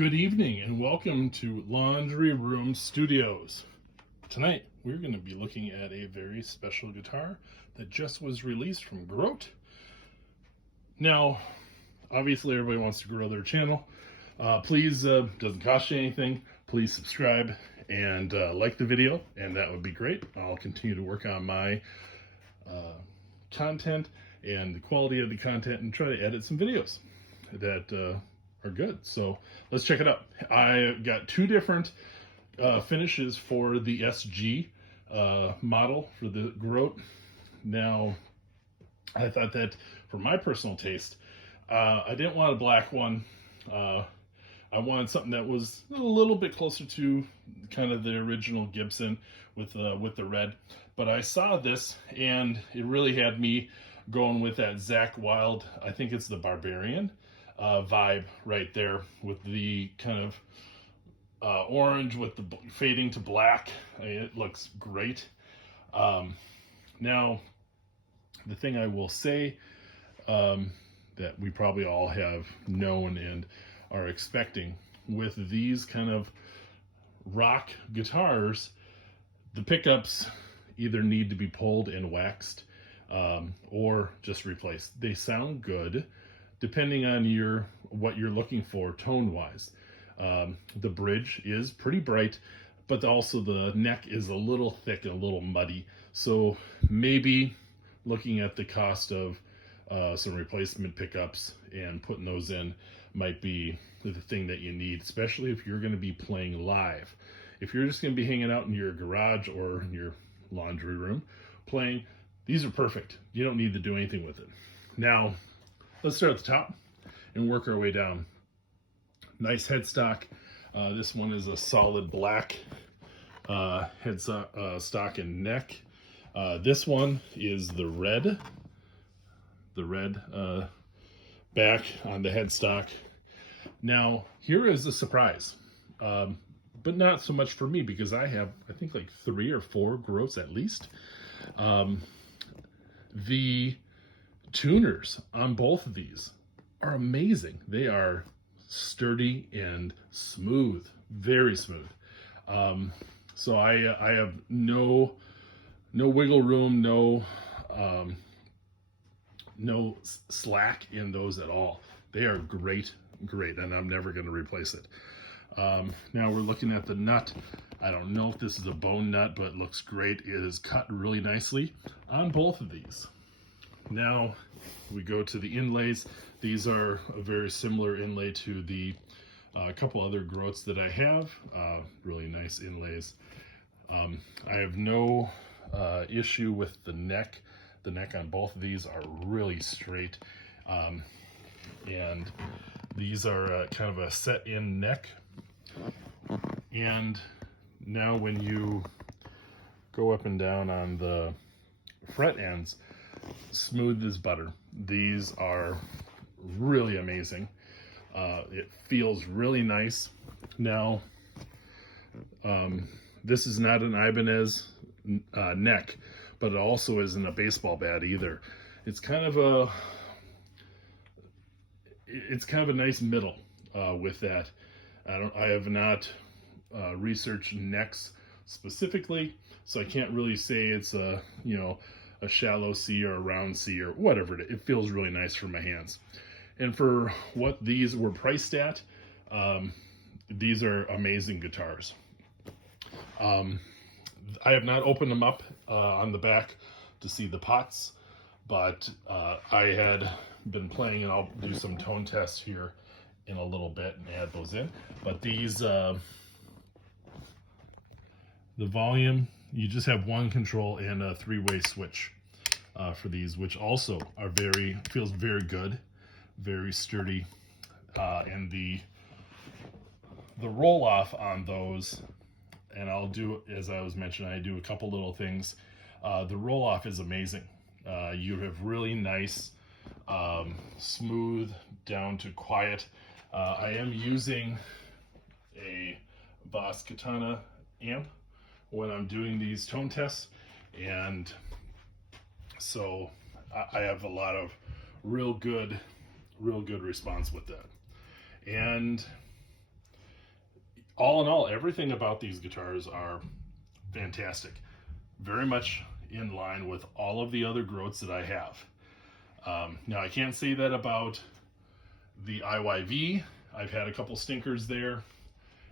Good evening and welcome to Laundry Room Studios. Tonight we're going to be looking at a very special guitar that just was released from Grote. Now, obviously everybody wants to grow their channel. Please, doesn't cost you anything. Please subscribe and like the video, and that would be great. I'll continue to work on my content and the quality of the content and try to edit some videos that are good. So let's check it out. I got two different finishes for the SG model for the Grote. Now, I thought that for my personal taste, I didn't want a black one. I wanted something that was a little bit closer to kind of the original Gibson with the red. But I saw this and it really had me going with that Zakk Wylde, I think it's the Barbarian vibe right there, with the kind of orange with the fading to black. I mean, it looks great. Now, the thing I will say that we probably all have known and are expecting with these kind of rock guitars, the pickups either need to be pulled and waxed or just replaced. They sound good depending on what you're looking for tone wise. The bridge is pretty bright, but also the neck is a little thick and a little muddy. So maybe looking at the cost of some replacement pickups and putting those in might be the thing that you need, especially if you're going to be playing live. If you're just going to be hanging out in your garage or in your laundry room playing, these are perfect. You don't need to do anything with it. Now, let's start at the top and work our way down. Nice headstock. This one is a solid black headstock and neck. This one is the red back on the headstock. Now, here is a surprise, but not so much for me because I have, I think, like 3 or 4 Grotes at least. The tuners on both of these are amazing. They are sturdy and smooth, very smooth. So I have no wiggle room, no slack in those at all. They are great, and I'm never going to replace it. Now we're looking at the nut. I don't know if this is a bone nut, but it looks great. It is cut really nicely on both of these. Now we go to the inlays. These are a very similar inlay to the couple other Grotes that I have. Really nice inlays. I have no issue with the neck. The neck on both of these are really straight. And these are kind of a set-in neck. And now when you go up and down on the fret ends, smooth as butter. These are really amazing. It feels really nice. Now, this is not an Ibanez neck, but it also isn't a baseball bat either. It's kind of a nice middle with that. I have not researched necks specifically, so I can't really say it's a shallow C or a round C or whatever it is. It feels really nice for my hands. And for what these were priced at, these are amazing guitars. I have not opened them up on the back to see the pots, but I had been playing, and I'll do some tone tests here in a little bit and add those in. But these, the volume, you just have one control and a 3-way switch for these, which also are feels very good, very sturdy, and the roll off on those, and I'll do, as I was mentioning, I do a couple little things. The roll off is amazing. You have really nice, smooth down to quiet. I am using a Boss Katana amp when I'm doing these tone tests, and so I have a lot of real good response with that. And all in all, everything about these guitars are fantastic. Very much in line with all of the other Groats that I have. Now, I can't say that about the IYV. I've had a couple stinkers there,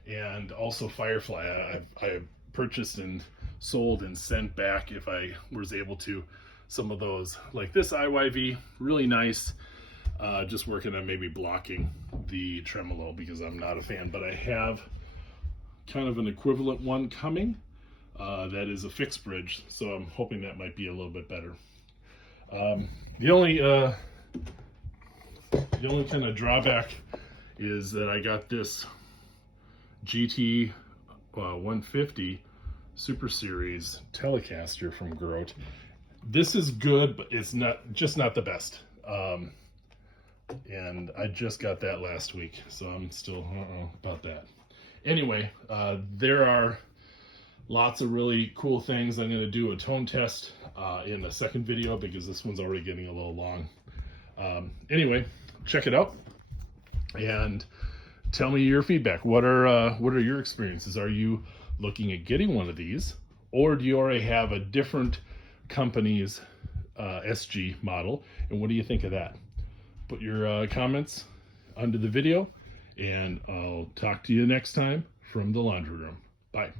and also Firefly. I purchased and sold and sent back, if I was able to, some of those. Like this IYV, really nice. Just working on maybe blocking the tremolo because I'm not a fan, but I have kind of an equivalent one coming that is a fixed bridge, so I'm hoping that might be a little bit better. The only kind of drawback is that I got this GT 150 Super Series Telecaster from Groat. This is good, but it's not the best. And I just got that last week, so I'm still about that. Anyway, there are lots of really cool things. I'm going to do a tone test in a second video because this one's already getting a little long. Anyway, check it out and tell me your feedback. What are your experiences? Are you looking at getting one of these, or do you already have a different company's SG model, and what do you think of that? Put your comments under the video, and I'll talk to you next time from the laundry room. Bye.